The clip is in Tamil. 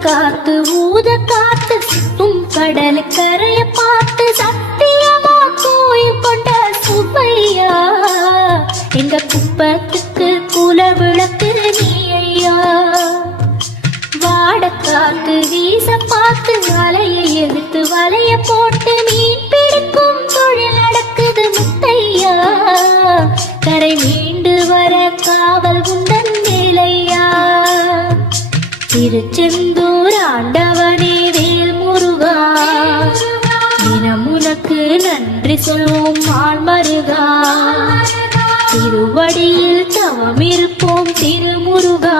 காத்து ஊத காத்து சுத்தும் கடல் கரைய பார்த்து சத்தியமா கோயில் கொண்ட சுப்பையா எங்க குப்பத்துக்கு குல விளக்கு நீ ஐயா. வாட காத்து வீச பார்த்து வலையை எடுத்து வலைய போட்டு மீன் பிடிக்கும் தொழில் நடக்குது முத்தையா. கரை மீண்டு வர காவல் உந்தன் வேலையா. திருச்செந்தூர் ஆண்டவனே வேல் முருகா தினம் உனக்கு நன்றி சொல்வோம் ஆழ்மருகா. திருவடியில் தவம் இருப்போம் திருமுருகா.